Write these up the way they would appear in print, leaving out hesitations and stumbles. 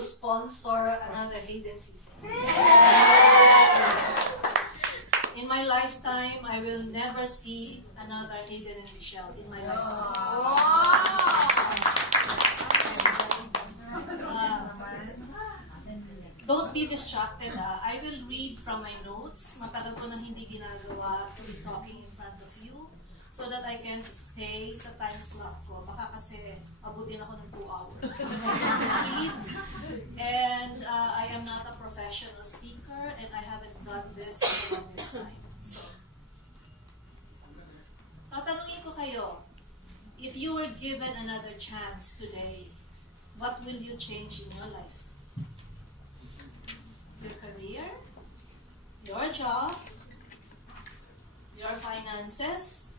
to sponsor another Hayden season. In my lifetime, I will never see another Hayden and Michelle in my lifetime. Don't be distracted. I will read from my notes. Matagal ko nang hindi ginagawa to be talking in front of you so that I can stay sa time slot ko. Baka kasi abutin ako ng 2 hours. Read. And I am not a professional speaker and I haven't done this for the longest time. So, tatanungin ko kayo, if you were given another chance today, what will you change in your life? Your career, your job, your finances,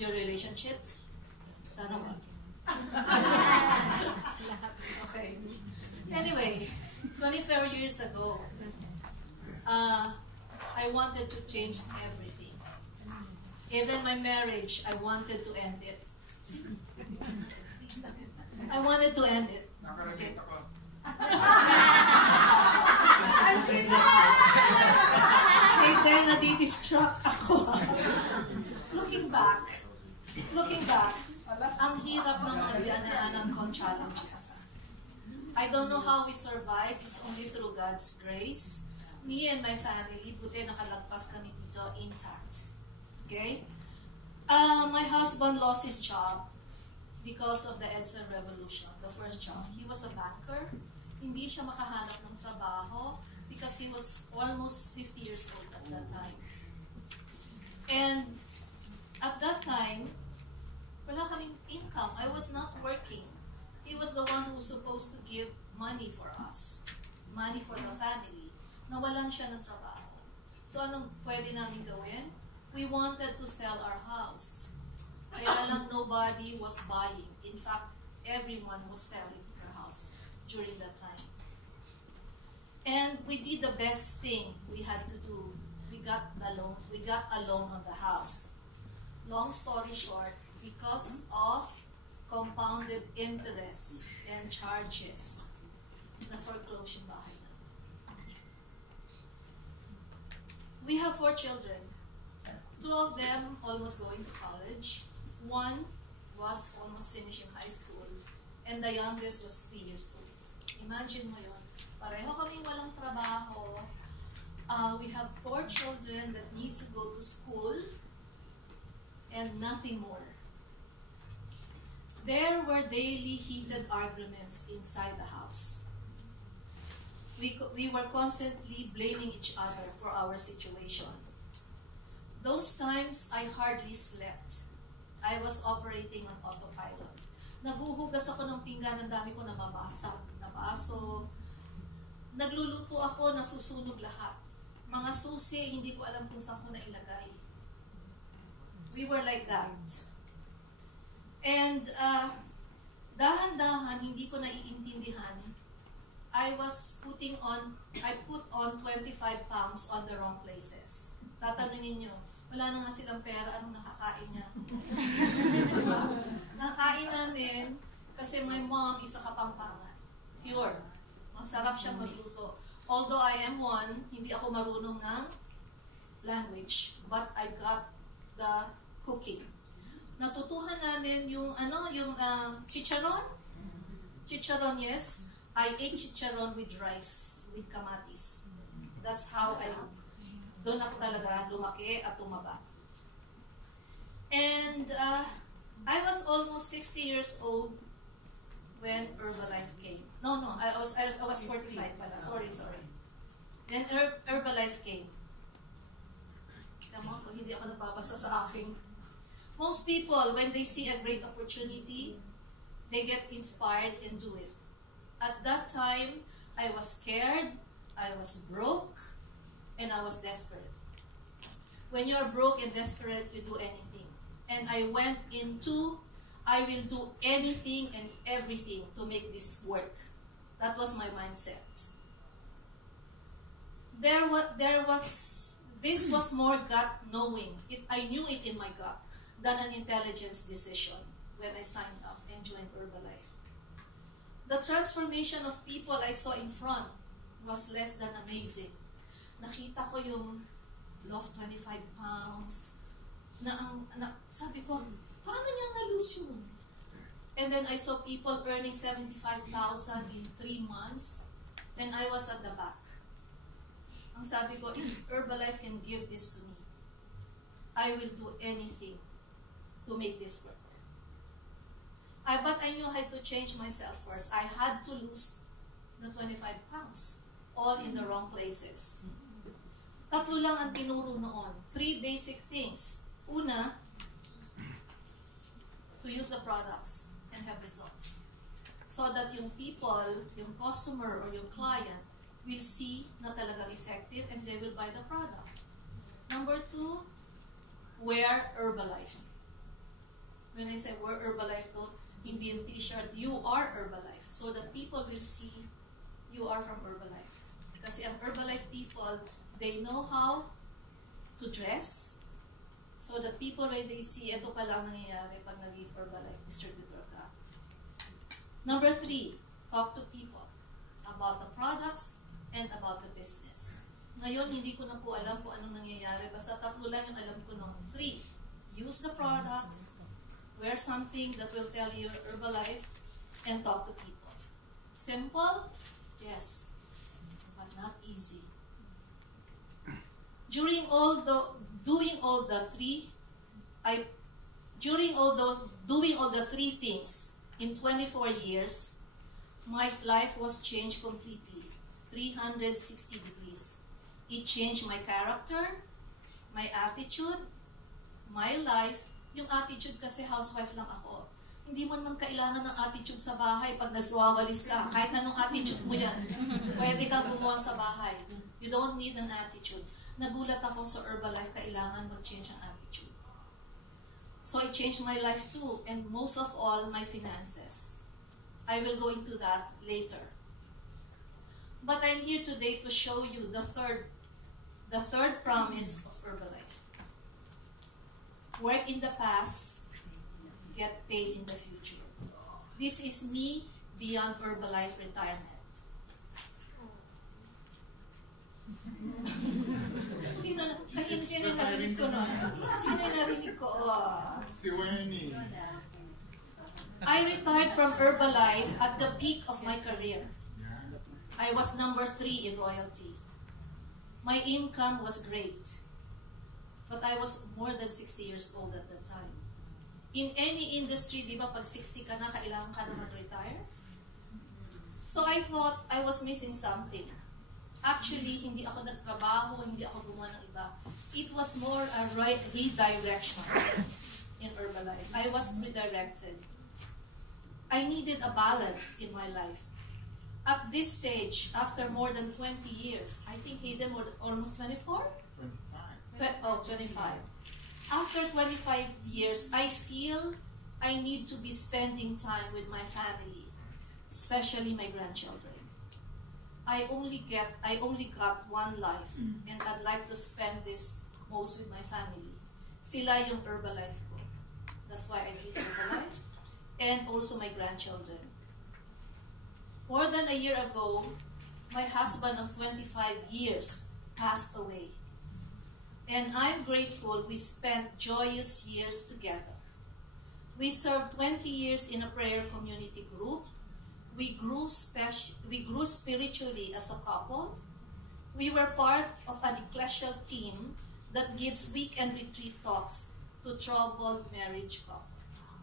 your relationships. Sana ba? Okay. Anyway, 24 years ago, I wanted to change everything. Even my marriage, I wanted to end it. I wanted to end it. Okay. Hey, then nadi-distract ako. Looking back, ang hirap ng dinaanan kong challenges. I don't know how we survived. It's only through God's grace. Me and my family, buti nakalagpas kami dito intact. Okay? My husband lost his job because of the EDSA revolution, the first job. He was a banker. Hindi siya makahanap ng trabaho because he was almost 50 years old at that time. And at that time, wala kaming income. I was not working. He was the one who was supposed to give money for us, money for the family. Nawalan siya ng trabaho. So anong pwede namin gawin? We wanted to sell our house. Kaya lang nobody was buying. In fact, everyone was selling their house during that time. And we did the best thing we had to do. We got a loan on the house. Long story short, because of compounded interest and charges, na-foreclose yung bahay na. We have 4 children. 2 of them almost going to college. 1 was almost finishing high school. And the youngest was 3 years old. Imagine mo yun. Pareho kaming walang trabaho. We have 4 children that need to go to school and nothing more. There were daily heated arguments inside the house. We were constantly blaming each other for our situation. Those times, I hardly slept. I was operating on autopilot. Naghuhugas ako ng pinggan, ang dami ko nababasag na baso. Nagluluto ako, nasusunog lahat. Mga susi, hindi ko alam kung saan ko na ilagay. We were like that. And dahan-dahan, hindi ko naiintindihan. I put on 25 pounds on the wrong places. Tatanungin nyo, wala na nga silang pera, anong nakakain niya? Nakakain namin kasi my mom is a Kapampangan. Pure. Masarap siyang magluto. Although I am one, hindi ako marunong ng language, but I got the cooking. Natutuhan namin yung chicharon. Chicharon, yes. I ate chicharon with rice, with kamatis. That's how doon ako talaga lumaki at tumaba. And I was almost 60 years old when Herbalife came. No, I was 45 pala. Sorry. Then Herbalife came. Tama, hindi ako napapasa sa aking. Most people, when they see a great opportunity, they get inspired and do it. At that time, I was scared, I was broke, and I was desperate. When you're broke and desperate, you do anything. And I went into, I will do anything and everything to make this work. That was my mindset. This was more gut knowing. I knew it in my gut than an intelligence decision when I signed up and joined Herbalife. The transformation of people I saw in front was less than amazing. Nakita ko yung lost 25 pounds, sabi ko, paano niya na-lose yun? And then I saw people earning 75,000 in 3 months, and I was at the back. Ang sabi ko, if Herbalife can give this to me, I will do anything to make this work. But I knew I had to change myself first. I had to lose the 25 pounds, all in the wrong places. 3 lang ang tinuro noon. 3 basic things. Una, to use the products and have results. So that yung people, yung customer or yung client will see na talagang effective and they will buy the product. Number 2, wear Herbalife. When I say wear Herbalife, hindi yung t-shirt, you are Herbalife. So that people will see you are from Herbalife. Kasi ang Herbalife people, they know how to dress. So that people, when they see, ito pa lang nangyayari pag naging Herbalife distributor ka. Number 3, talk to people about the products and about the business. Ngayon, hindi ko na po alam kung anong nangyayari. Basta 3 lang yung alam ko noon. 3, use the products, wear something that will tell you Herbalife, and talk to people. Simple? Yes. But not easy. Doing all the 3 things in 24 years, my life was changed completely. 360 degrees. It changed my character, my attitude, my life. Yung attitude kasi housewife lang ako. Hindi mo naman kailangan ng attitude sa bahay pag nagwawalis ka. Kahit anong attitude mo yan. Pwede kang gumawa sa bahay. You don't need an attitude. Nagulat ako sa Herbalife, kailangan mag-change ang attitude. So it changed my life too, and most of all, my finances. I will go into that later. But I'm here today to show you the third promise of Herbalife. Work in the past, get paid in the future. This is me beyond Herbalife retirement. Sino yung narinig ko nun? Sino yung narinig ko? Oh. Si Wernie. I retired from Herbalife at the peak of my career. I was number 3 in royalty. My income was great. But I was more than 60 years old at that time. In any industry, di ba, pag 60 ka na, kailangan ka na mag-retire? So I thought I was missing something. Actually, hindi ako nagtrabaho, hindi ako gumawa ng iba. It was more a redirection in Herbalife. I was redirected. I needed a balance in my life. At this stage, after more than 20 years, I think Hayden was almost 24? 25. After 25 years, I feel I need to be spending time with my family, especially my grandchildren. I only got one life, and I'd like to spend this most with my family. Sila yung Herbalife ko. That's why I did Herbalife, and also my grandchildren. More than a year ago, my husband of 25 years passed away. And I'm grateful we spent joyous years together. We served 20 years in a prayer community group. We grew spiritually as a couple. We were part of an ecclesial team that gives weekend retreat talks to troubled marriage couple.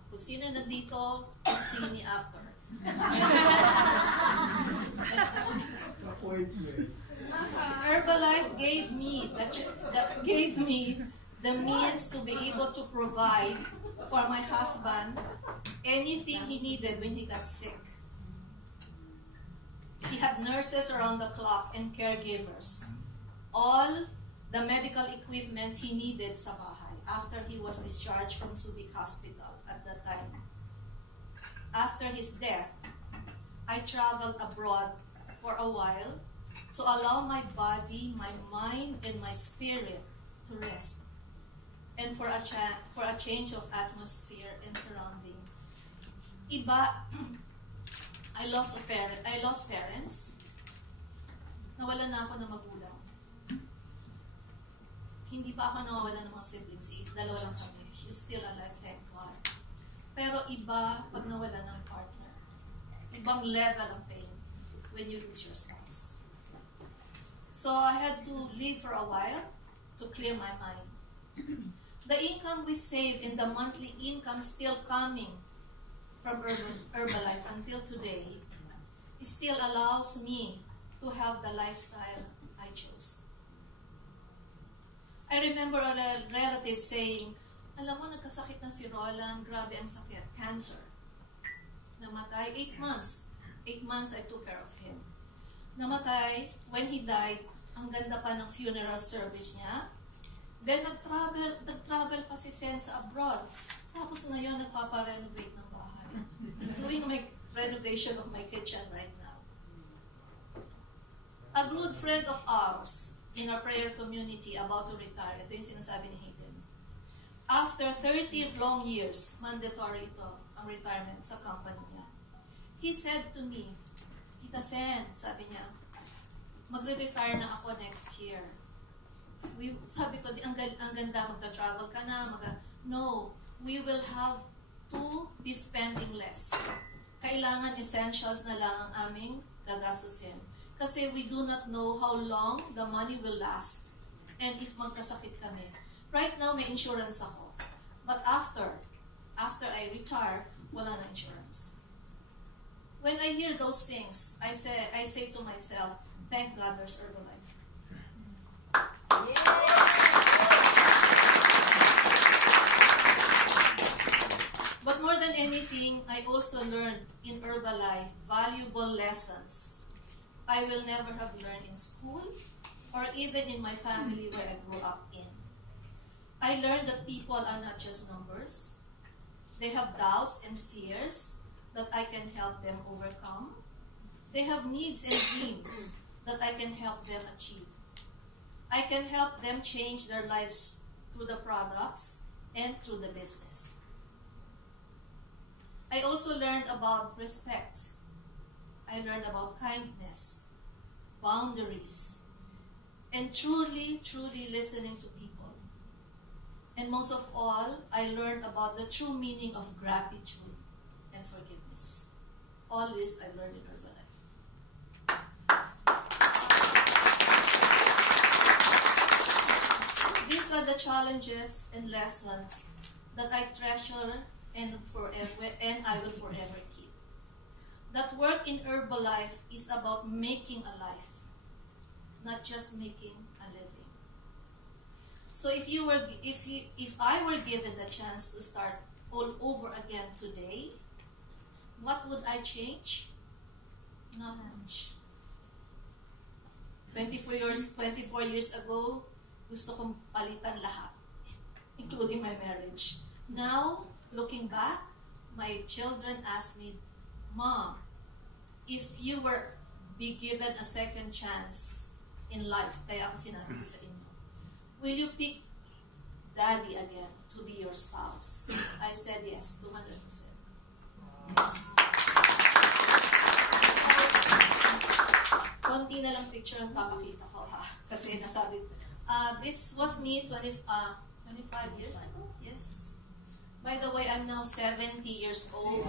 Kung sino nandito, see me after. Herbalife gave me the means to be able to provide for my husband anything he needed when he got sick. He had nurses around the clock and caregivers. All the medical equipment he needed sa bahay after he was discharged from Subic Hospital at that time. After his death, I traveled abroad for a while to allow my body, my mind, and my spirit to rest, and for a change of atmosphere and surrounding. I lost parents. Nawalan na ako ng magulang. Hindi pa ako nawawalan ng mga siblings. Dalawa lang kami. She's still alive, thank God. Pero iba pag nawalan ng partner. Ibang level ng pain when you lose your spouse. So I had to leave for a while to clear my mind. The income we save and the monthly income still coming from Herbalife until today still allows me to have the lifestyle I chose. I remember a relative saying, alam mo, nagkasakit na si Roland, grabe ang sakit, cancer. Namatay, 8 months. 8 months I took care of him. Namatay, when he died, ang ganda pa ng funeral service niya. Then nag-travel pa si Sen sa abroad. Tapos ngayon, nagpapa-renovate ng bahay. Doing my renovation of my kitchen right now. A good friend of ours in our prayer community about to retire, ito yung sinasabi ni Hayden. After 30 long years, mandatory ito, ang retirement sa company niya. He said to me, Tita Sen, sabi niya, magre-retire na ako next year. Sabi ko, ang ganda, magta-travel ka na. No, we will have to be spending less. Kailangan essentials na lang ang aming gagastusin. Kasi we do not know how long the money will last and if magkasakit kami. Right now, may insurance ako. But after I retire, wala na insurance. When I hear those things, I say to myself, thank God there's Herbalife. Yeah. But more than anything, I also learned in Herbalife valuable lessons I will never have learned in school or even in my family where I grew up in. I learned that people are not just numbers. They have doubts and fears that I can help them overcome. They have needs and dreams that I can help them achieve. I can help them change their lives through the products and through the business. I also learned about respect. I learned about kindness, boundaries, and truly listening to people. And most of all, I learned about the true meaning of gratitude and forgiveness. All this I learned in Herbalife. These are the challenges and lessons that I treasure and I will forever keep. That work in Herbalife is about making a life, not just making a living. So if I were given the chance to start all over again today, what would I change? Not much. 24 years ago, gusto kong palitan lahat, including my marriage. Now, looking back, my children ask me, Mom, if you were be given a second chance in life, kaya ako sinabi ko sa inyo, will you pick Daddy again to be your spouse? I said yes, 200%. Yes. Konti na lang picture ang papakita ko, ha? Kasi nasabi ko, this was me 25 years ago. Yes. By the way, I'm now 70 years old.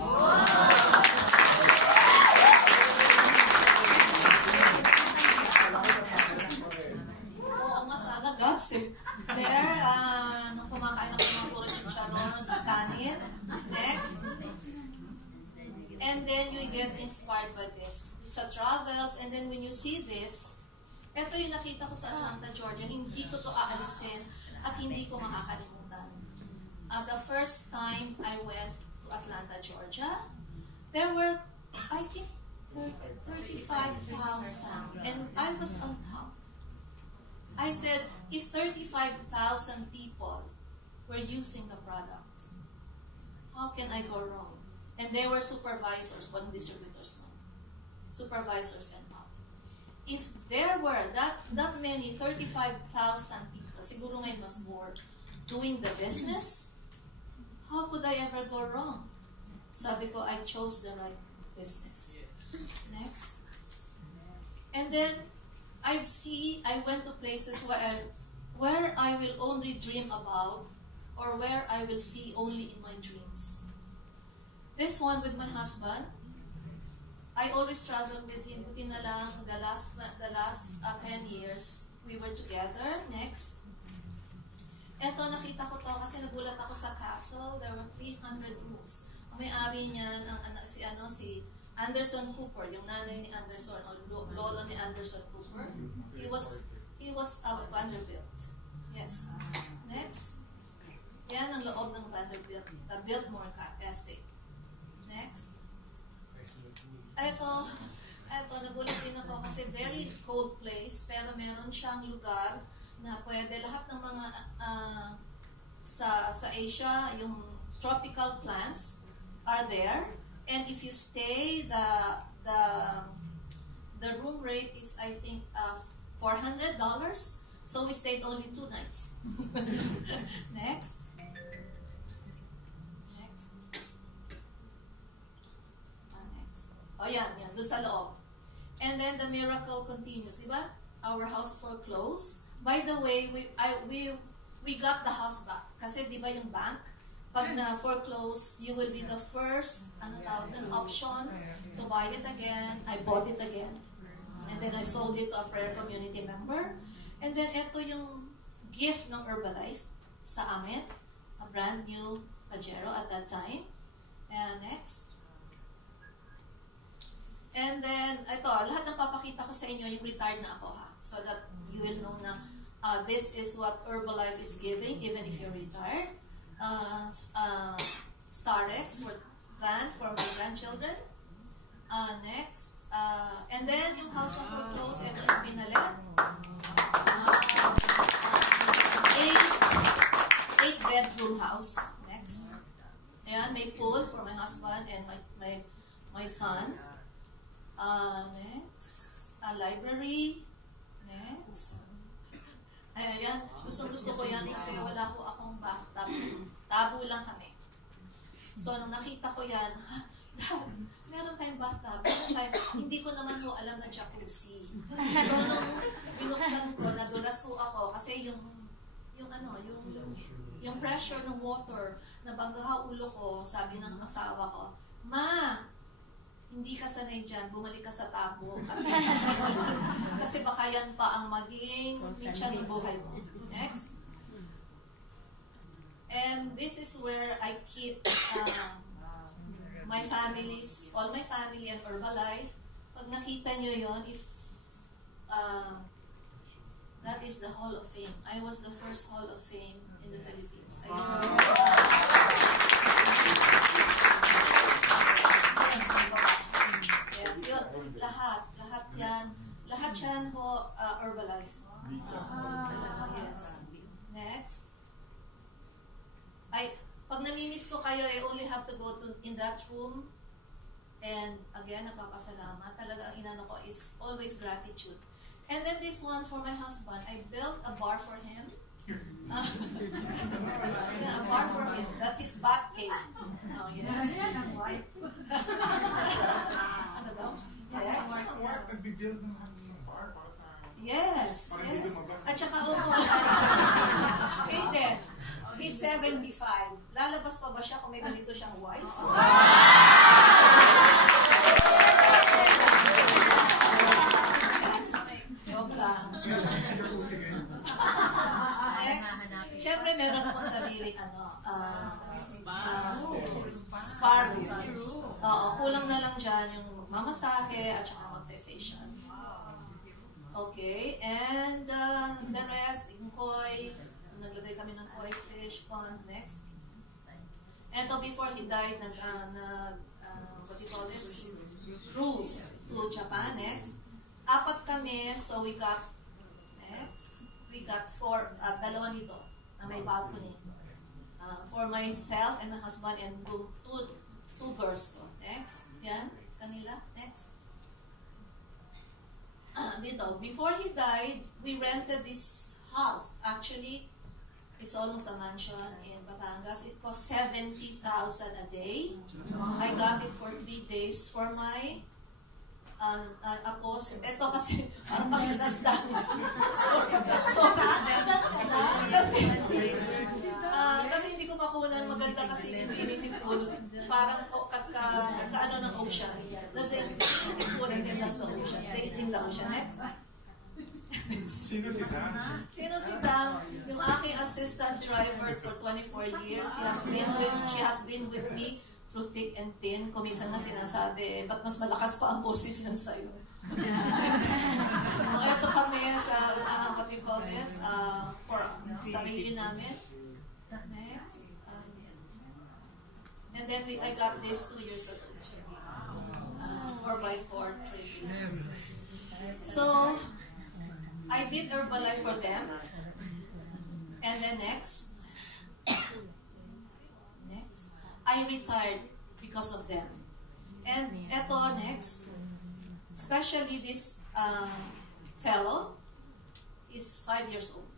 Sana gags eh. There, nung kumakain ako ng puro chicharon, kanin. Next. And then you get inspired by this. Sa travels, and then when you see this, ito yung nakita ko sa Atlanta, Georgia. Hindi ko to aalisin at hindi ko makakalimutan. The first time I went to Atlanta, Georgia, there were, I think, 35,000, and I was on top. I said, if 35,000 people were using the products, how can I go wrong? And they were supervisors, one distributors, no? Supervisors and up. If there were that many, 35,000 people, siguro ngayon mas more, doing the business, how could I ever go wrong? Sabi ko, I chose the right business. Next. And then, I went to places where I will only dream about or where I will see only in my dreams. This one with my husband, I always travel with him. Buti na lang, the last 10 years, we were together. Next. Eto, nakita ko to kasi nagulat ako sa castle. There were 300 rooms. Ang may-ari niyan, si Anderson Cooper, yung nanay ni Anderson, o lolo ni Anderson Cooper. He was Vanderbilt. Yes. Next. Yan ang loob ng Vanderbilt, the Biltmore Estate. Next. Ito, nagulat din ako kasi very cold place, pero meron siyang lugar na pwede lahat ng mga sa Asia, yung tropical plants are there. And if you stay, the room rate is, I think, $400. So we stayed only 2 nights. Next. Oh, yan, doon sa loob. And then the miracle continues, di ba? Our house foreclosed. By the way, we got the house back. Kasi di ba yung bank, pag na-foreclose, you will be the first option to buy it again. I bought it again. And then I sold it to a prayer community member. And then ito yung gift ng Herbalife sa amin. A brand new Pajero at that time. And next. And then, ito, lahat ng papakita ko sa inyo, yung retired na ako, ha? So that you will know na this is what Herbalife is giving, even if you're retired. Starex van for my grandchildren. Next. And then, yung house na foreclosed, ito yung pinalit. 8-bedroom house. Next. Ayan, may pool for my husband and my son. Next. A library. Next. Ayan. Gusto ko yan kasi wala ko akong bathtub. Tabo lang kami. So, nung nakita ko yan, Dad, meron tayong bathtub. Hindi ko naman mo alam na jacuzzi. So, nung binuksan ko, nadulas ko ako kasi yung pressure ng water na bangga ulo ko, sabi ng asawa ko, Ma, hindi ka sanay dyan, bumalik ka sa tabo. Kasi baka yan pa ang maging mitya ng buhay mo. Next. And this is where I keep all my family and Herbalife. Pag nakita nyo yon, that is the Hall of Fame. I was the first Hall of Fame in the Philippines. Yes, yun. Lahat yan po Herbalife. Yes. Next. Pag namimiss ko kayo, I only have to go in that room. And again, napapasalamat. Talaga ang inano ko is always gratitude. And then this one for my husband, I built a bar for him. A bar for him. That's his bat cave. Oh, yes. Ano daw? Yes. Yes. At saka okay then. He's 75. Lalabas pa ba siya kung may ganito siyang wife? Joke lang. Next. Siyempre, meron akong sarili, spa room. Oo, kulang na lang dyan yung magmamasahe at saka mag-facial. Okay, and the rest, yung koi, naglagay kami ng koi fish pond. Next. And before he died, what do you call this? Cruise to Japan. Next. 4 kami, so we got 4, dalawa nito na may balcony. For myself and my husband and two girls ko. Next. Yan. Kanila. Next. Dito. Before he died, we rented this house. Actually, it's almost a mansion in Batangas. It cost 70,000 a day. I got it for 3 days for my Ito kasi, parang pakitasdan. Kasi hindi ko makunan, maganda kasi infinity pool. Parang ano ng ocean. Kasi infinity pool and then that's the ocean. Facing the ocean. Next. Sino si Dan? Sino si Dan? Yung aking assistant driver for 24 years. She has been with me through thick and thin. Kumisan na sinasabi, ba't mas malakas pa ang boses yan sa'yo? Ito kami sa what we call this, for sarili namin. Next. And then I got this 2 years ago. 4x4 trees. So, I did Herbalife for them. And then next, I retired because of them. And eto next, especially this fellow is 5 years old.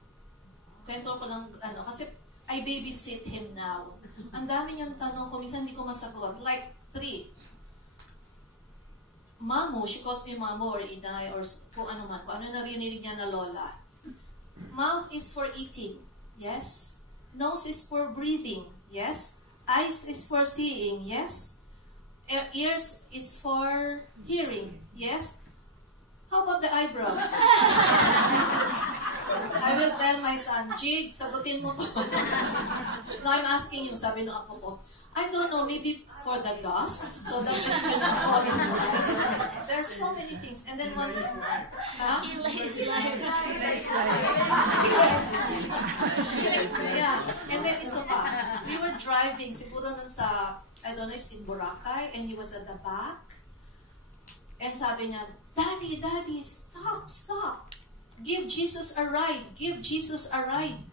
Kwento ko lang, kasi I babysit him now. Ang dami niyang tanong ko, minsan hindi ko masagot. Like 3. Mamo, she calls me Mamo or Inay or kung ano man, kung ano narinig niya na lola. Mouth is for eating, yes. Nose is for breathing, yes. Eyes is for seeing, yes. Ears is for hearing, yes. How about the eyebrows? I will tell my son, Jig, sagutin mo to. No, I'm asking you, sabi ng apo ko, I don't know, maybe for the dust, so that it will not fall in the eyes. There's so many things. And then one, yeah. And then isa pa, we were driving, siguro nun sa, I don't know, it's in Boracay, and he was at the back. And sabi niya, Daddy, stop. Give Jesus a ride. Give Jesus a ride.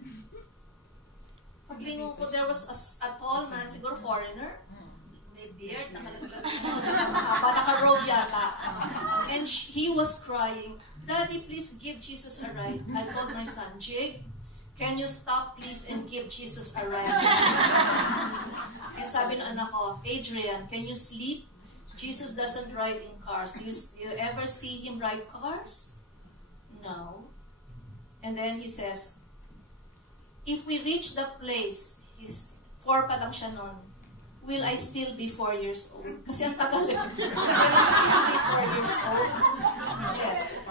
Paglingon ko, there was a tall man, siguro foreigner, may beard, naka-robe yata. And he was crying, Daddy, please give Jesus a ride. I told my son, Jig, can you stop please and give Jesus a ride? And sabi ng anak ko, Adrian, can you sleep? Jesus doesn't ride in cars. Do you ever see him ride cars? No. And then he says, if we reach the place, 4 pa lang siya nun, will I still be 4 years old? Kasi ang tagal yun. Will I still be 4 years old? Yes.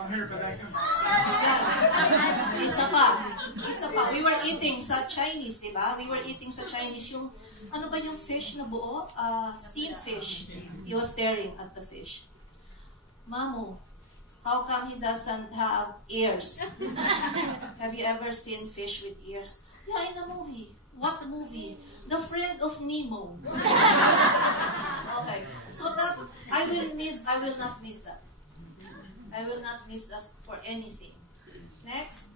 Isa pa. We were eating sa Chinese, di ba? We were eating sa Chinese yung, ano ba yung fish na buo? Steamed fish. He was staring at the fish. Mamu, how come he doesn't have ears? Have you ever seen fish with ears? Yeah, in a movie. What movie? The Friend of Nemo. Okay. So that, I will not miss that. I will not miss that for anything. Next.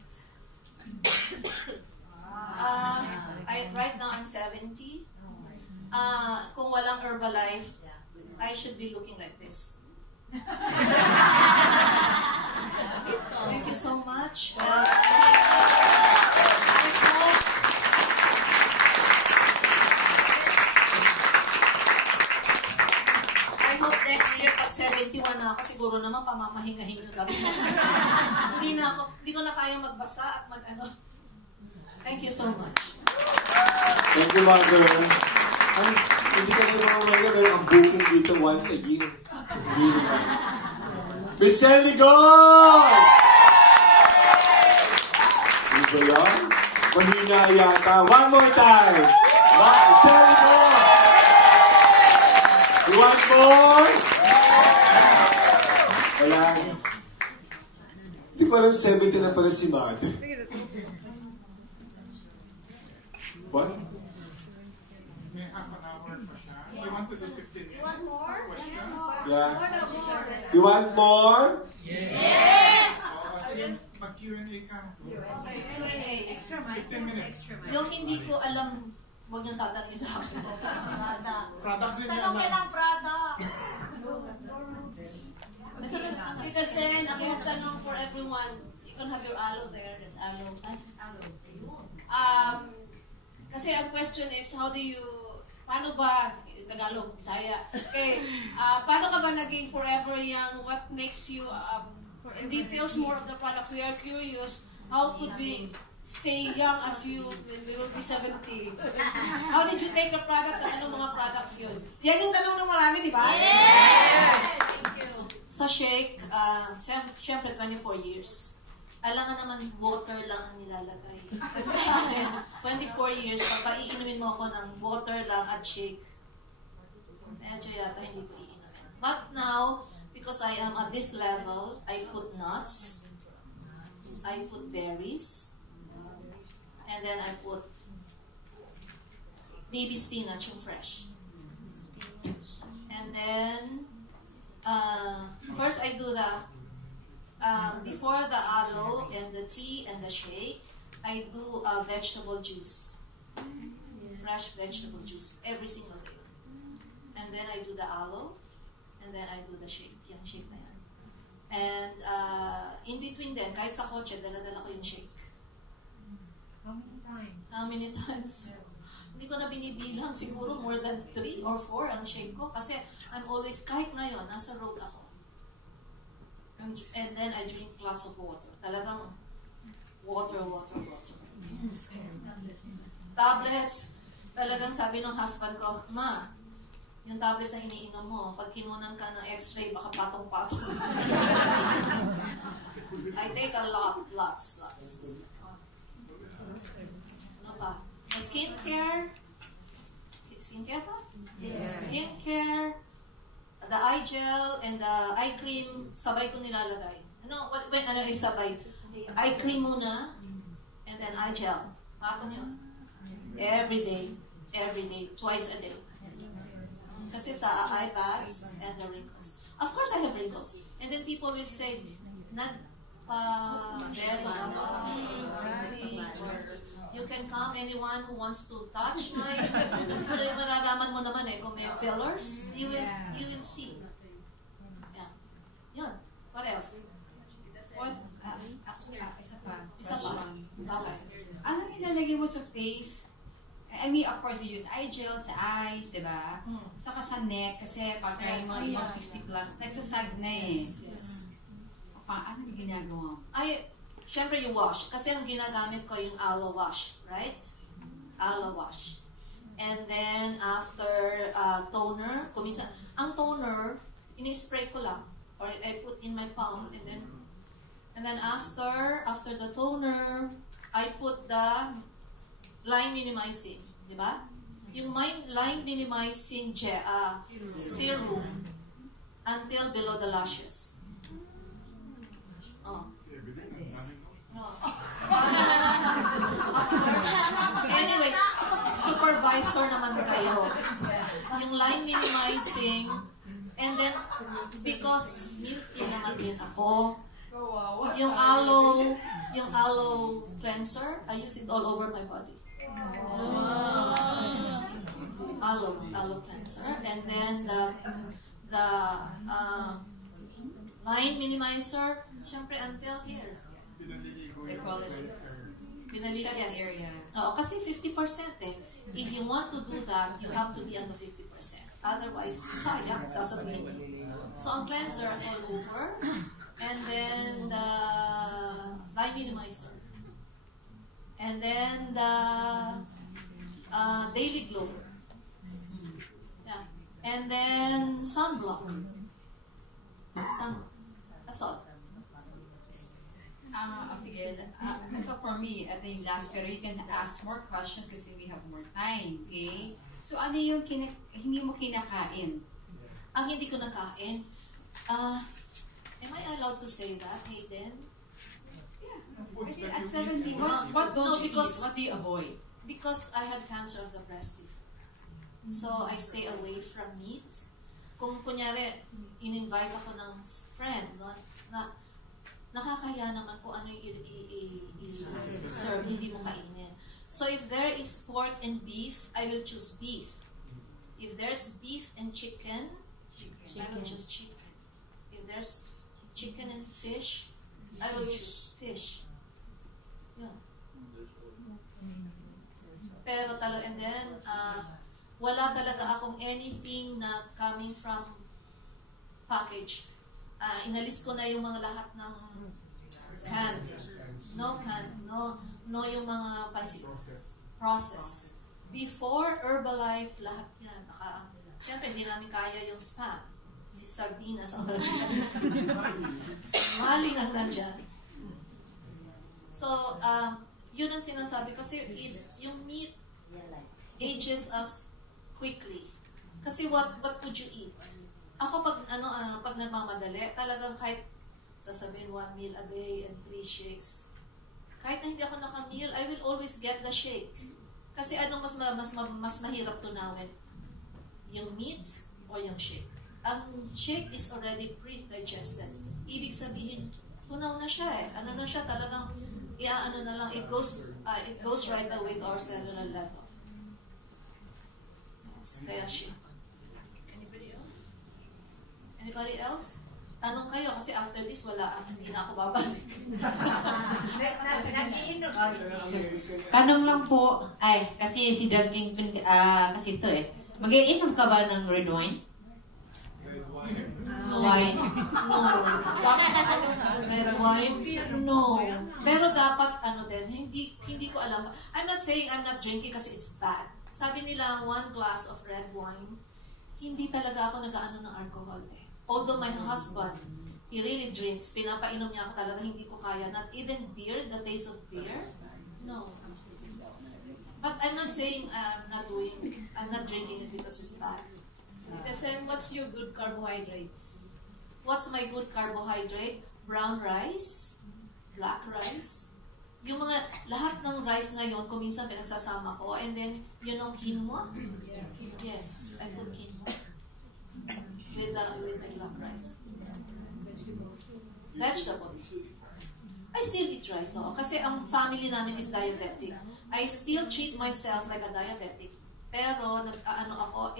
Right now I'm 70. Kung walang Herbalife, I should be looking like this. Thank you so much. I hope next year, pag 71 na ako, siguro naman pamamahingahin nyo na rin. Hindi ko na kaya magbasa at mag-ano. Thank you so much. Thank you, Mother. Hindi ka na mga mga pero ang booking dito once a year. Miss Eligon! Hindi ba yan? Mahina yata. One more time! Miss Eligon! You want more? Wala. Hindi ko alam 70 na pala si Mad. What? May half an hour pa siya. You want to say 15 minutes? You want more? Yeah. You want more? Yes! Sige, mag-Q&A ka. Okay, Q&A. 15 minutes. Yung hindi ko alam, huwag niyong tatanungin sa akin. Products din Tanong yan. lang Prada. It's a sen, ako yung tanong for everyone. You can have your aloe there. That's aloe. Kasi ang question is, paano ba Tagalog, Bisaya. Okay, paano ka ba naging forever young? What makes you, in details more of the products, we are curious, how could we stay young as you when we will be 70? How did you take the products at anong mga products yun? Yan yung tanong ng marami, di ba? Yes! Sa shake, syempre 24 years. Alangan naman water lang ang nilalagay. Kasi sa akin, 24 years, papaiinumin mo ako ng water lang at shake. Medyo yata hindi ko iinumin. But now, because I am at this level, I put nuts, I put berries, and then I put baby spinach, yung fresh. And then, first I do the, before the aloe and the tea and the shake, I do vegetable juice. Fresh vegetable juice every single day. And then I do the aloe, and then I do the shake. Yung shake na yan. And in between them, kahit sa kotse, dala-dala ko yung shake. How many times? Hindi ko na binibilang. Siguro more than 3 or 4 ang shake ko. Kasi I'm always, kahit ngayon, nasa road ako. And then I drink lots of water. Talagang water. Tablets. Talagang sabi ng husband ko, Ma, yung tablets na iniinom mo, pag kinunan ka ng x-ray, baka patong-patong. I take a lot, lots. Ano pa? Skincare pa? Yes. Skincare, the eye gel, and the eye cream, sabay ko nilalagay. Ano is sabay? Eye cream muna, and then eye gel. Bakit yun? Every day, twice a day. Kasi sa eye bags and the wrinkles. Of course, I have wrinkles. And then people will say, nagpa-velo ka ba? Or you can come, anyone who wants to touch my... Kasi kung mararaman mo naman kung may fillers, you will see. Yeah. Yun. What else? Isa pa. Okay. Ano nilalagay mo sa face? I mean, of course, you use eye gel sa eyes, di ba? Saka sa neck, kasi pag yung mga 60 plus, nagsasag na eh. Yes. Ano yung ginagawa? Siyempre yung wash. Kasi ang ginagamit ko yung aloe wash, right? Aloe wash. And then, after toner, kuminsan, ang toner, ini-spray ko lang. Or I put in my palm, and then after the toner, I put the line minimizing, di ba? Yung line minimizing serum until below the lashes. Oh. Of course. Anyway, supervisor naman kayo. Yung line minimizing, and then, because milky naman din ako, yung aloe cleanser, I use it all over my body. Aloe cleanser, and then the line minimizer, syempre until here. They call it chest area. Oo, kasi 50% eh. If you want to do that, you have to be on the 50%. Otherwise, sayang, sasabihin mo. So, ang cleanser all over, and then the line minimizer. And then the daily glow. Yeah. And then sunblock. That's all. Sige. Ito for me, ito yung last, pero you can ask more questions kasi we have more time, okay? So, ano yung hindi mo kinakain? Ang hindi ko nakain, am I allowed to say that, Hayden? Yeah. At 70, what don't you eat? What do you avoid? Because I had cancer of the breast before. So, I stay away from meat. Kung kunyari, in-invite ako ng friend, no, na nakakaya naman kung ano yung i-serve, hindi mo kainin. So, if there is pork and beef, I will choose beef. If there's beef and chicken, I will choose chicken. If there's chicken and fish, I will choose fish. Yeah. Pero and then, wala talaga akong anything na coming from package. Inalis ko na yung mga lahat ng can. No can. No yung mga pansit. Process. Before Herbalife, lahat yan. Siyempre, hindi namin kaya yung spam. Si sardinas ang maling ang nandyan. So, yun ang sinasabi. Kasi if yung meat ages us quickly. Kasi what would you eat? Ako pag nagmamadali, talagang kahit sasabihin 1 meal a day and 3 shakes, kahit na hindi ako naka-meal, I will always get the shake. Kasi anong mas mahirap tunawin? Yung meat or yung shake? Ang shake is already pre-digested. Ibig sabihin, tunaw na siya eh. Ano na siya, talagang na lang, it goes right away to our cellular level. Yes, kaya shake. Anybody else? Tanong kayo kasi after this hindi na ako babalik. Tanong lang po, kasi si Dagling, kasi ito mag-iinom ka ba ng red wine? No. Wine? No. Red wine? No. Pero dapat, hindi ko alam. I'm not saying I'm not drinking kasi it's bad. Sabi nila, 1 glass of red wine, hindi talaga ako nag-ano ng alcohol Although my husband, he really drinks. Pinapainom niya ako talaga, hindi ko kaya. Not even beer, the taste of beer. No. But I'm not saying I'm not drinking it because it's bad. Then what's your good carbohydrates? What's my good carbohydrate? Brown rice, black rice. Yung lahat ng rice ngayon, kung minsan pinagsasama ko, and then, yun ang quinoa. Yes, I put quinoa. With my black rice. Vegetable. I still eat rice, kasi ang family namin is diabetic. I still treat myself like a diabetic. Pero,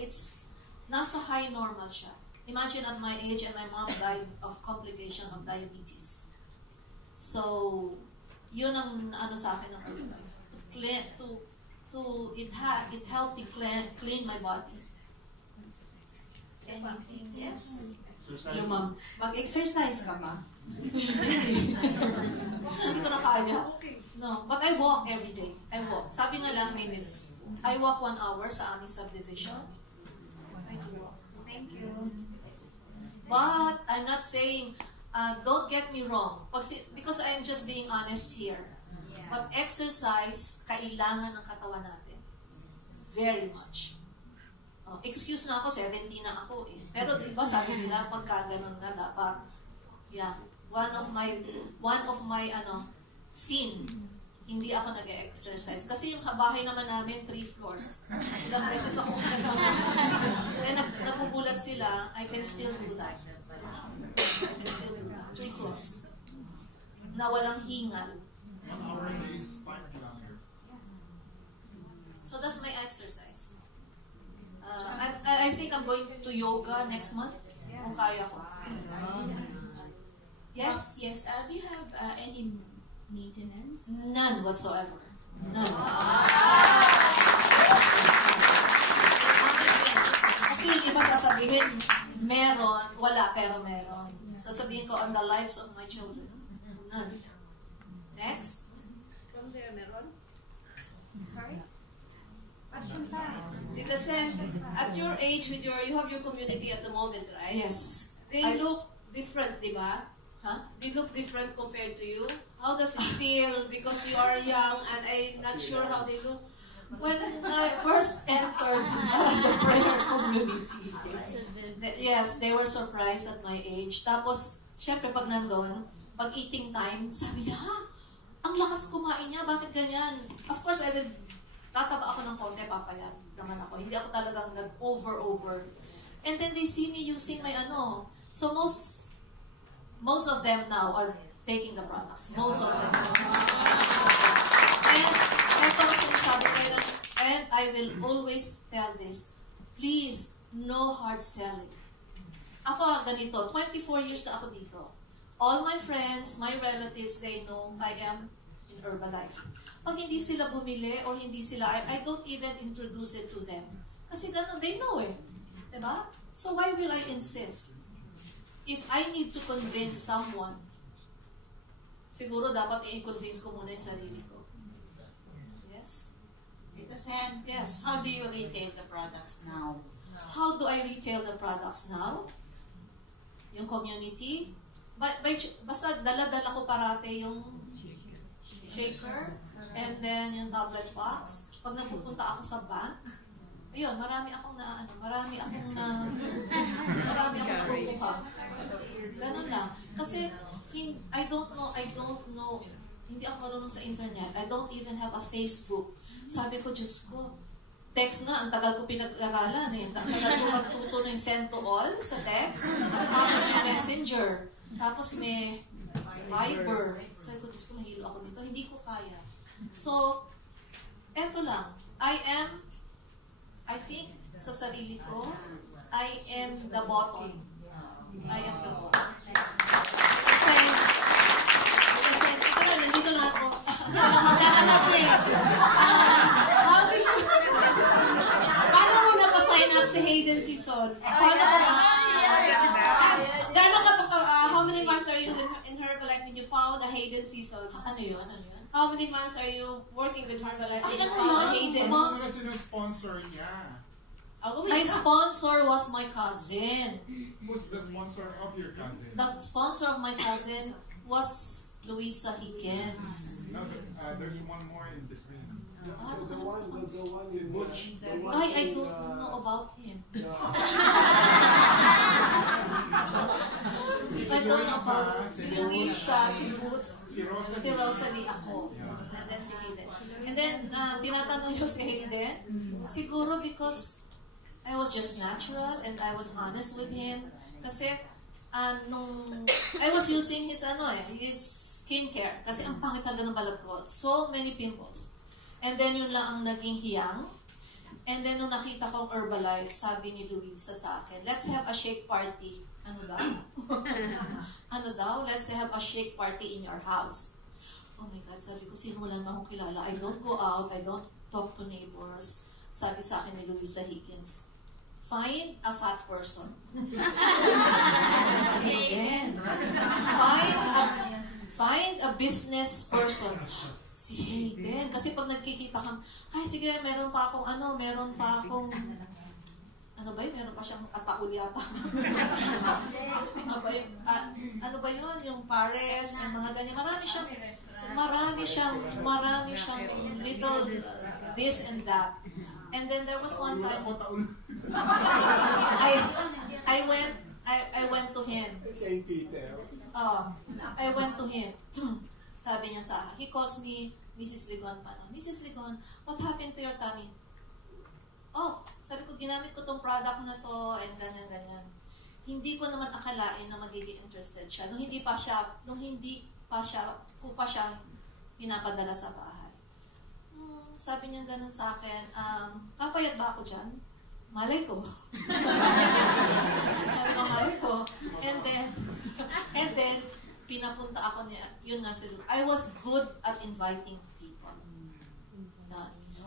it's nasa high normal siya. Imagine at my age, and my mom died of complication of diabetes. So, yun ang sa akin ng Herbalife. It helped me clean my body. Anything? Yes. Ma'am, mag-exercise ka ba? Hindi ko na kaya. No, but I walk every day. I walk. Sabi nga lang, minutes. I walk 1 hour sa aming subdivision. I do walk. Thank you. But I'm not saying, don't get me wrong, because I'm just being honest here. But exercise, kailangan ng katawan natin. Very much. Excuse na ako, 70 na ako Pero di ba sabi nila, pagka ganun na dapat, one of my sin, hindi ako nag-exercise. Kasi yung bahay naman namin, 3 floors. Ilang beses ako kaya napugulat sila, I can still do that. 3 floors. Na walang hingal. 1 hour a day is 5 kilometers. So that's my exercise. I think I'm going to yoga next month. Kung kaya ko. Yes? Yes. Do you have any maintenance? None whatsoever. None. Kasi yung iba sasabihin, meron, wala, pero meron. Sasabihin ko, on the lives of my children. None. Next. From there, meron? Sorry? Question time. Tita Sen, at your age, you have your community at the moment, right? Yes. They look different, di ba? Huh? They look different compared to you. How does it feel? Because you are young and I'm not sure how they look. When I first entered the prayer community, yes, they were surprised at my age. Tapos, syempre pag nandun, pag eating time, sabi niya, ang lakas kumain niya, bakit ganyan? Of course, tataba ako ng konti, papayat naman ako. Hindi ako talagang nag-over. And then they see me using my So most of them now are taking the products. Most of them. And ito ang sinasabi ko, and I will always tell this, please, no hard selling. Ako ganito, 24 years na ako dito. All my friends, my relatives, they know I am in Herbalife. Pag hindi sila bumili or hindi sila, I don't even introduce it to them. Kasi gano'n, they know eh. Diba? So why will I insist? If I need to convince someone, siguro dapat i-convince ko muna yung sarili ko. Yes? Tita Sen, Yes. how do you retail the products now? How do I retail the products now? Yung community? Basta dala-dala ko parate yung shaker and then yung tablet box. Pag napupunta ako sa bank, ayun, marami akong nakukuha. Ganun lang. Kasi, I don't know, hindi ako marunong sa internet. I don't even have a Facebook. Sabi ko, Diyos ko, text nga, ang tagal ko pinag-aralan eh. Ang tagal ko magtuto ng send to all sa text. Tapos may messenger. Tapos may Viber. Sabi ko, Diyos ko, mahilo ako dito. Hindi ko kaya. So, eto lang. I think, sa sarili ko, I am the bottom. I am the bottom. Kasi, ito na, nandito na ako. So, magkakanap ko eh. Paano mo napasign up si Hayden Season? Paano ka na? How many months are you in Herbalife when you found the Hayden Season? Ano yun? How many months are you working with Herbalife when you Ano found the lang? Hayden? Ano sino sponsor niya? My sponsor was my cousin. Who's the sponsor of your cousin? The sponsor of my cousin was Luisa Higgins. No, there's one more in between. The one Si Butch. I don't know about him. I don't know about si Luisa, si Boots, si Rosalie, ako. And then si Hayden. And then, tinatanong yung si Hayden, siguro because I was just natural and I was honest with him. Kasi, nung I was using his skincare. Kasi ang pangit talaga ng balat ko. So many pimples. And then yun lang ang naging hiyang. And then nung nakita kong Herbalife, sabi ni Luisa sa akin, let's have a shake party. Ano daw? Ano daw? Let's have a shake party in your house. Oh my God, sabi ko, sino wala naman akong kilala. I don't go out, I don't talk to neighbors. Sabi sa akin ni Luisa Higgins, find a fat person. Amen. Find a business person. Si Hayden. Kasi pag nagkikita kang, ay sige, meron pa akong, ano ba yun? Meron pa siyang ataul yata. Ano ba yun? Yung pares, yung mga ganyan. Marami siyang little this and that. And then there was one time, I went to him. St. Peter. I went to him. Sabi niya he calls me Mrs. Ligon pa. Mrs. Ligon, what happened to your tummy? Oh, sabi ko, ginamit ko tong product na to, and ganyan. Hindi ko naman akalain na magiging interested siya. Nung hindi pa siya pinapadala sa bahay. Sabi niya ganun sa akin, kapayat ba ako dyan? Malay ko. Sabi ko, malay ko. And then, pinapunta ako niya, yun nga sila. I was good at inviting people.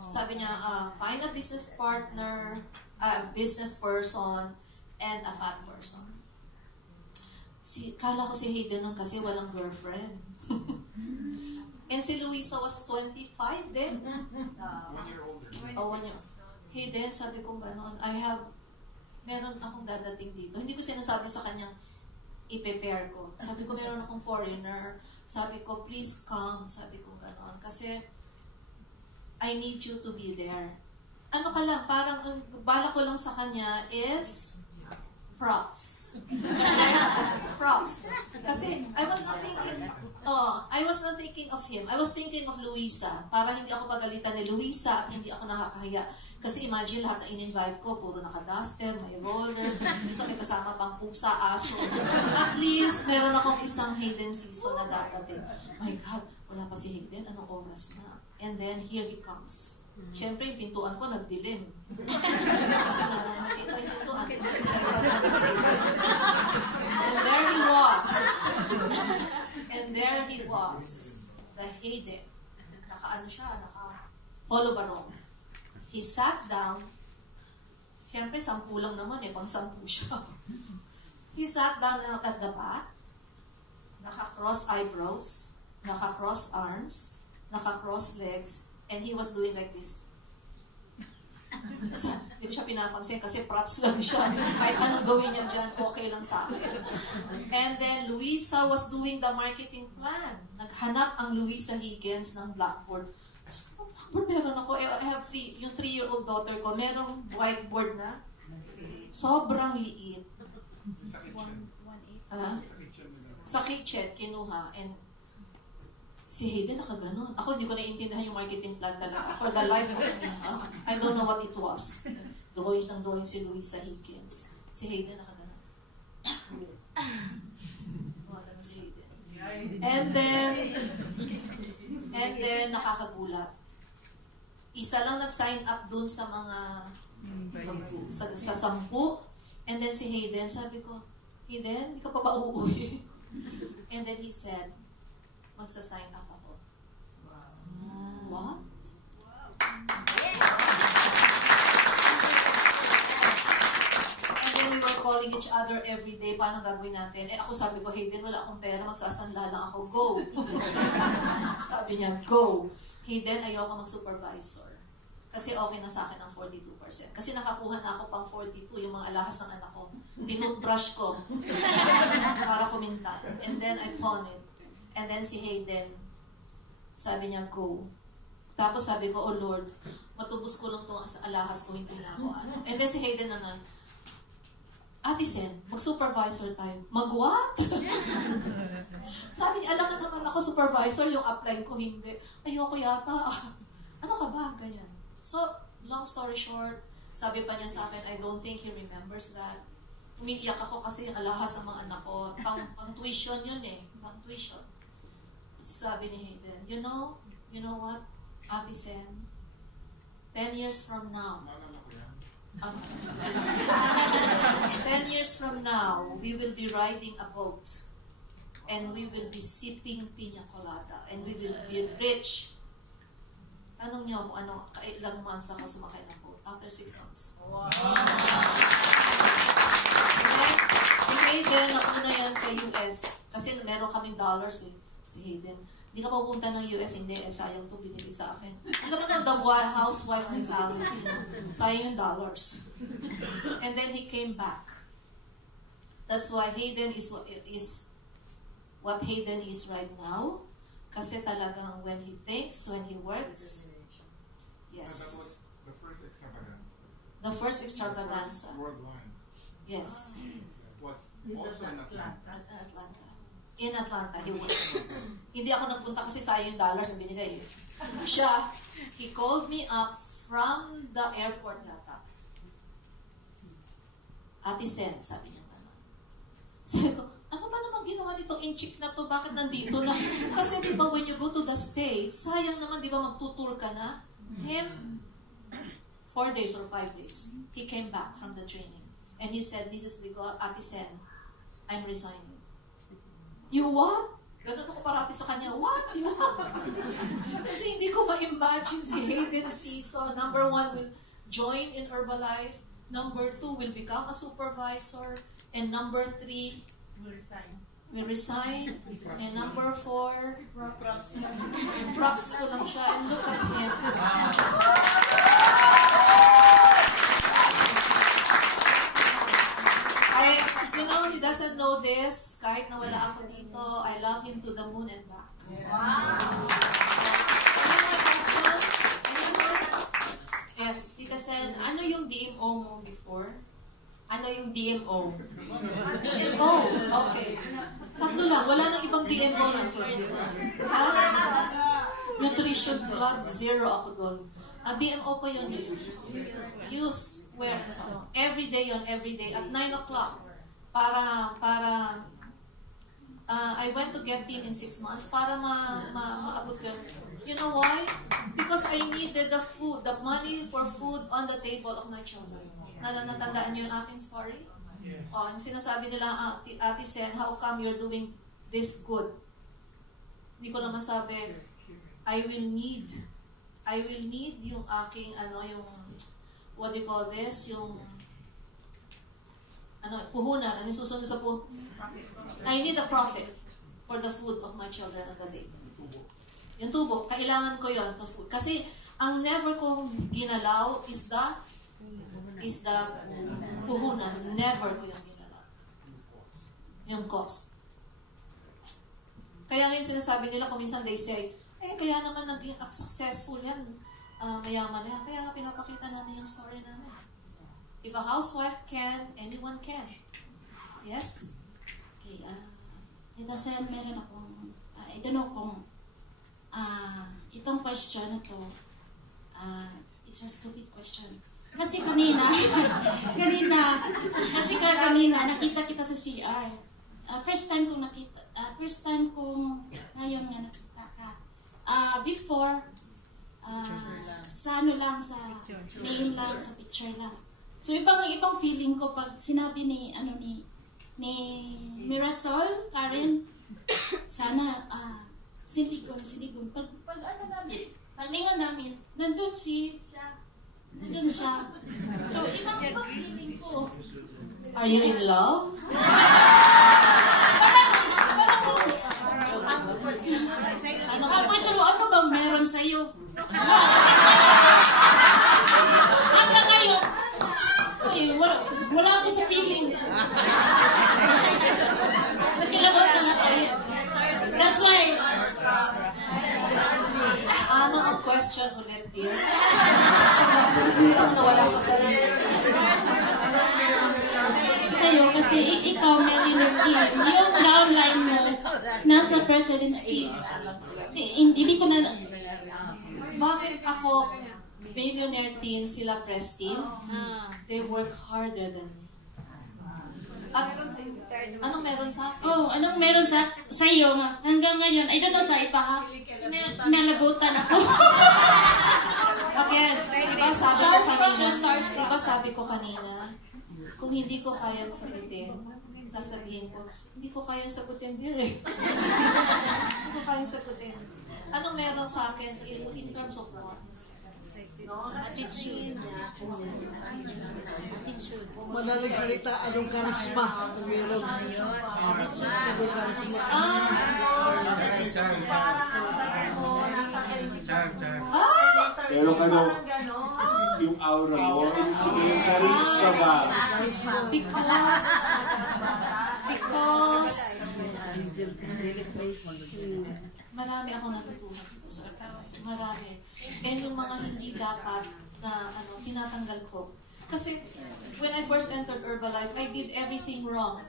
Sabi niya, find a business partner, a business person, and a fat person. Kala ko si Hayden nun kasi walang girlfriend. And si Luisa was 25 then. 1 year older. Oh, 1 year. Hayden, sabi ko gano'n, meron akong dadating dito. Hindi ko sinasabi sa kanyang, i-prepare ko. Sabi ko, meron akong foreigner. Sabi ko, please come. Sabi ko, gano'n. Kasi, I need you to be there. Ano ka lang, parang, bala ko lang sa kanya is, props. Kasi, I was not thinking of him. I was thinking of Luisa. Para hindi ako pagalitan ni Luisa at hindi ako nakakahiya. Kasi imagine lahat na in-invite ko, puro naka-duster, may rollers, minsan may kasama pang pusa, aso. At least, meron akong isang Hayden season na dadating. My God, wala pa si Hayden, anong oras na? And then, here he comes. Siyempre, yung pintuan ko nagdilim. Kasi nakita yung pintuan. And there he was. The Hayden. Naka-follow barong. He sat down Siyempre, 10 lang naman eh, pang 10 siya. He sat down at the back, naka-cross eyebrows, naka-cross arms, naka-cross legs, and he was doing like this. So, hindi ko siya pinapansin kasi props lang siya. Kahit anong gawin niya dyan, okay lang sa akin. And then, Luisa was doing the marketing plan. Naghanap ang Luisa Higgins ng blackboard. Blackboard meron ako. I have yung 3-year-old daughter ko, merong whiteboard na. Sobrang liit. Sa kitchen. Ah? Sa kitchen nila. Sa kitchen, kinuha. And si Hayden nakaganon. Ako hindi ko naiintindihan yung marketing plan talaga. For the life of me, I don't know what it was. Drawing si Luisa Higgins. Si Hayden nakaganon. Wala na si Hayden. And then, nakakagulat. Isa lang nag-sign up dun sa mga sa 10. And then si Hayden, sabi ko, Hayden, hindi ka pa ba uuwi? And then he said, magsa-sign up ako. What? And then we were calling each other every day, paano gagawin natin? Eh ako sabi ko, Hayden, wala akong pera, magsasanla lang ako, go. Sabi niya, go. Hayden, ayoko mag-supervisor. Kasi okay na sa akin ang 42%. Kasi nakakuha na ako pang 42, yung mga alahas ng anak ko. Dinutbrush ko para kumintan. And then I pawn it. And then si Hayden, sabi niya, go. Tapos sabi ko, oh Lord, matubos ko lang itong alahas ko, hindi na ako ano. And then si Hayden naman, Ate Sen, mag-supervisor tayo. Mag-what? Sabi niya, alam na naman ako supervisor, yung apply ko, hindi. Ayoko yata. Ano ka ba? Ganyan. So, long story short, sabi pa niya sa akin, I don't think he remembers that. Umiiyak ako kasi yung alahas ng mga anak ko. Pang tuition yun eh. Pang tuition. Sabi ni Hayden, you know what, Ate Sen, 10 years from now, Maalala ko yan. 10 years from now, we will be riding a boat and we will be sipping piña colada and we will be rich. Tanong niyo kung kailang months ako sumakay ng boat? After 6 months. Wow. Si Hayden, nauna yan sa US. Kasi meron kaming dollars eh. Si Hayden, hindi ka pupunta ng US, hindi, sayang to binili sa akin. Alam mo na, the housewife mentality, no? Sayang yung dollars. And then he came back. That's why Hayden is what Hayden is right now. Kasi talagang when he thinks, when he works, That yes. was the first extravaganza. The first extravaganza. Worldwide. Yes. Was also in Atlanta. In Atlanta, he works. Hindi ako nagpunta kasi sayang yung dollars na binigay. Siya, he called me up from the airport yata. Ate Sen, sabi niya naman. Sabi ko, ano ba namang ginawa nitong inchik na to? Bakit nandito na? Kasi di ba when you go to the States, sayang naman di ba magtutur ka na? Him, 4 days or 5 days, he came back from the training. And he said, Mrs. Ligo, Ate Sen, I'm resigning. You what? Ganun ako parati sa kanya, what? You what? Kasi hindi ko ma-imagine si Hayden Season. Number 1 will join in Herbalife. Number 2 will become a supervisor. And number 3 will resign. And number 4, props ko lang siya. And look at him. He doesn't know this. Kahit na wala ako dito, I love him to the moon and back. Wow! Any more questions? Any more? Yes. Tita Sen, ano yung DMO mo before? Ano yung DMO? DMO. Okay. Tatlo lang. Wala nang ibang DMO na. Ha? Nutrition blood, 0 ako doon. DMO ko yun. Use, wear, and talk. Every day yun, every day. At 9 o'clock. I went to get him in 6 months para maabot ko. You know why? Because I needed the food, the money for food on the table of my children. Natandaan niyo yung aking story? O, sinasabi nila, Ate Sen, how come you're doing this good? Hindi ko naman sabi, I will need yung aking, yung, what do you call this? Yung puhunan, ano yung susunod sa I need a profit for the food of my children on the day. Yung tubo, kailangan ko yon to food. Kasi, ang never kong ginalaw is the puhunan. Never ko yung ginalaw. Yung cost. Kaya ngayon sinasabi nila, kung minsan they say, kaya naman naging successful yan, mayaman na yan. Kaya nga pinapakita namin yung story namin. If a housewife can, anyone can. Yes? Okay, Tita Sen, meron akong, I don't know kung itong question na to, it's a stupid question. Kasi kanina, nakita kita sa CR. First time kong ngayon nga nakita ka. Before, sa ano lang, sa name lang, sa picture lang. So ibang feeling ko pag sinabi ni Mirasol, Karen, sana siligon. Pag ano namin, paglingon namin, nandun siya. So ibang feeling ko. Are you in love? Ano bang meron sa'yo? Hanggang ngayon, wala ako sa feeling. Nagkilagot na tayo. That's why. Ano ang question ulit, dear? Ang nawala sa sarili. Sa'yo, kasi ikaw, Melanie, yung downline mo, nasa presidency. Hindi ko na. Bakit ako, millionaire teen, sila press team? They work harder than me. At anong meron sa akin? Anong meron sa iyo nga? Hanggang ngayon, I don't know sa iba ha. Nalabutan ako. Again, sabi ko kanina, kung hindi ko kayang sagutin, sasabihin ko, hindi ko kayang sagutin, dear eh. Hindi ko kayang sagutin. Anong meron sa akin in terms of what? Attitude. Madaling salita, anong karisma ang meron? Meron ka daw yung aura mo, yung sabihin, karisma ba? Because marami akong natutunan dito sa marami. And yung mga hindi dapat na tinatanggal ko. Kasi when I first entered Herbalife, I did everything wrong.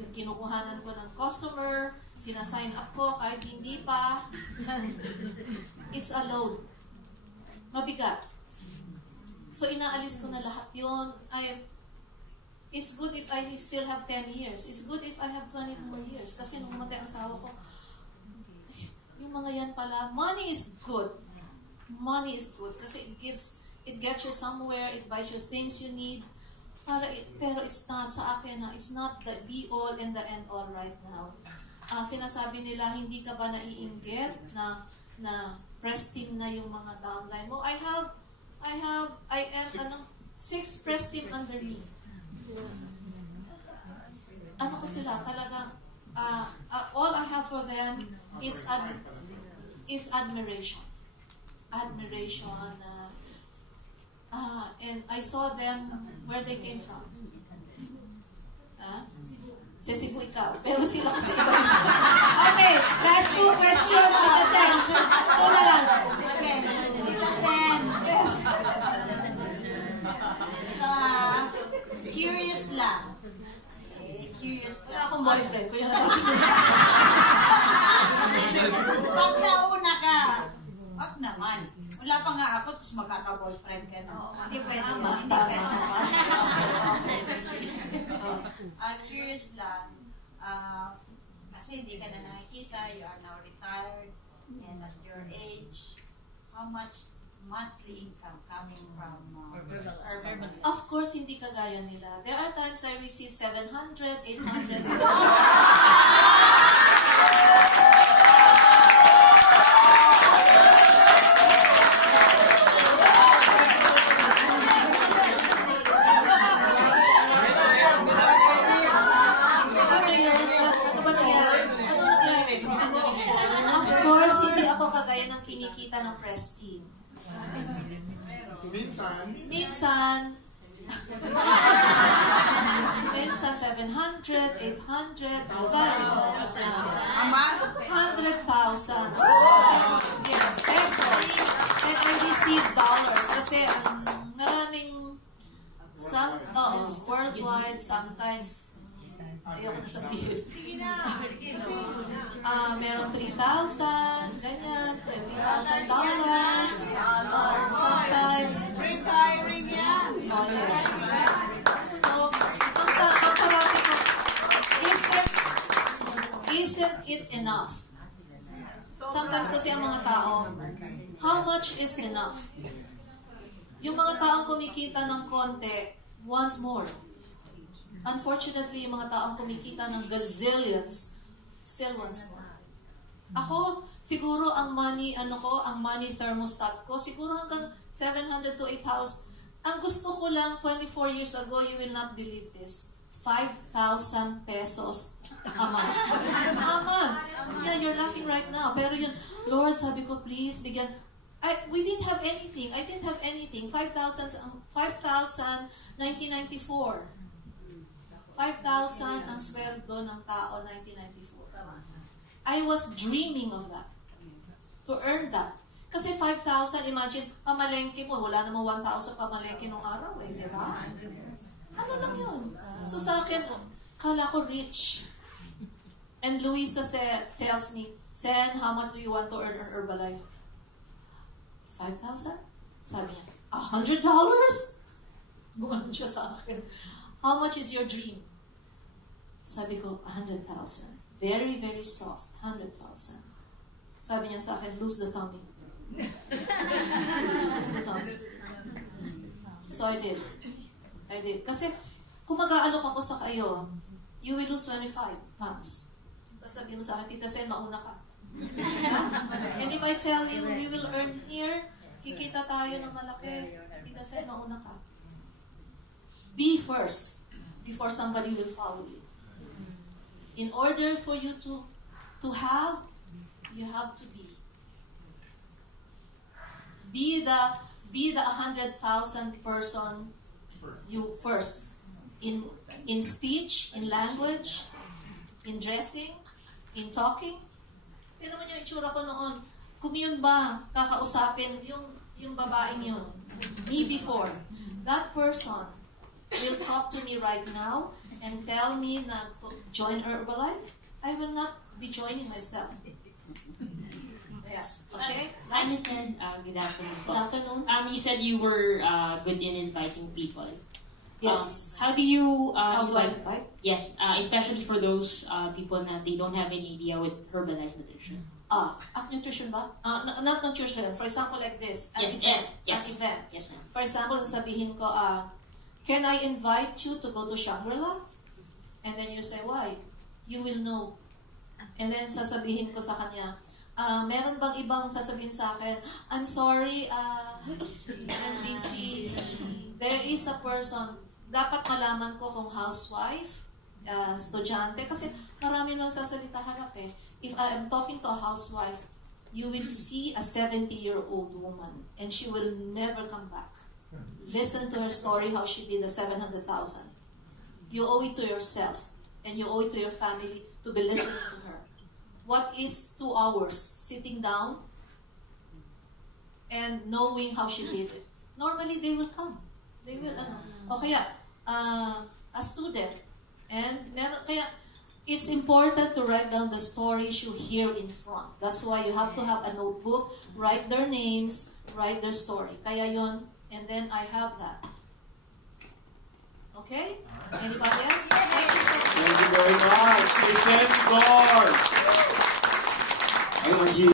Yung kinukuhanan ko ng customer, sinasign up ko kahit hindi pa. It's a load. Mabigat. So inaalis ko na lahat yun. It's good if I still have 10 years. It's good if I have 20 more years. Kasi nung matay ang asawa ko, yung mga yan pala, money is good. Money is good kasi it gets you somewhere, it buys you things you need. Pero it's not sa akin, it's not the be all and the end all right now. Sinasabi nila, hindi ka ba naiinggit na press team na yung mga downline mo? I am 6 press team under me. Ano ko sila talaga, all I have for them is admiration. And I saw them where they came from. Sa Cebu ikaw. Pero sila kasi iba. Okay, last 2 questions, Tita Sen. Ito na lang. Okay, Tita Sen. Yes. Ito curious lang. Okay, curious Wala lang. akong boyfriend. Kuya na Pag nauna ka, wag naman. Wala pa nga ako, tapos magkaka-boyfriend ka na. Hindi pwede. Hindi pwede. Curious lang. Kasi hindi ka na nakikita, you are now retired, and at your age, how much monthly income coming from Herbalife? Of course, hindi kagaya nila. There are times I receive 700, 800. best team. Minsan, Minsan 700, 800, 100,000. Yes, pesos. And I receive dollars kasi maraming worldwide sometimes. Ayoko na sabihin. Meron 3,000, ganyan, $3,000. Sometimes. Retiring yan. Oh, yes. So, ang karami ko, isn't it enough? Sometimes kasi ang mga tao, how much is enough? Yung mga taong kumikita ng konti, wants more. Unfortunately, yung mga taong kumikita ng gazillions, still wants more. Ako, siguro ang money thermostat ko, siguro hanggang 700 to 8,000. Ang gusto ko lang, 24 years ago, you will not believe this, 5,000 pesos a month. A month. Yeah, you're laughing right now. Pero yun, Lord, sabi ko, please, bigyan. We didn't have anything. I didn't have anything. 5,000, 1994. 5,000 ang sweldo ng tao 1994. I was dreaming of that. To earn that. Kasi 5,000, imagine, pamalengke mo, wala namang 1,000 pamalengke nung araw di ba? Ano lang yun? So sa akin, kala ko rich. And Luisa tells me, Sen, how much do you want to earn on Herbalife? 5,000? Sabi niya, $100? Bumang siya sa akin. How much is your dream? Sabi ko, 100,000. Very, very soft. 100,000. Sabi niya sa akin, lose the tummy. Lose the tummy. So I did. Kasi, kung mag-aalok ako sa kayo, you will lose 25 pounds. Sasabihin mo sa akin, Tita Sen, mauna ka. And if I tell you, we will earn here, kikita tayo ng malaki, Tita Sen, mauna ka. Be first before somebody will follow you. In order for you to have, you have to be. Be the 100,000 person you first. In speech, in language, in dressing, in talking. Tignan mo yung itsura ko noon. Kung yun ba, kakausapin yung babaeng yun. Me before. That person will talk to me right now and tell me na join Herbalife, I will not be joining myself. Yes. Okay? Hi, Ms. Ed. Good afternoon. Good afternoon. You said you were good in inviting people. Yes. How do you... How do I invite? Yes, especially for those people that they don't have any idea with Herbalife nutrition. Nutrition ba? Not nutrition. For example, like this. An Yes, event. yes. An event. Yes, ma'am. For example, sasabihin ko, can I invite you to go to Shangri-La? And then you say, why? You will know. And then sasabihin ko sa kanya, meron bang ibang sasabihin sa akin, I'm sorry, I'm busy. There is a person, dapat malaman ko kung housewife, estudyante, kasi marami nang sasalita harap eh. If I am talking to a housewife, you will see a 70-year-old woman and she will never come back. Listen to her story, how she did the 700,000. You owe it to yourself and you owe it to your family to be listening to her. What is 2 hours sitting down and knowing how she did it? Normally, they will come. They will, o kaya, a student. And kaya, it's important to write down the stories you hear in front. That's why you have to have a notebook, write their names, write their story. Kaya yon, and then I have that. Okay? Anybody else? Thank you so much. Thank you very much. Present God.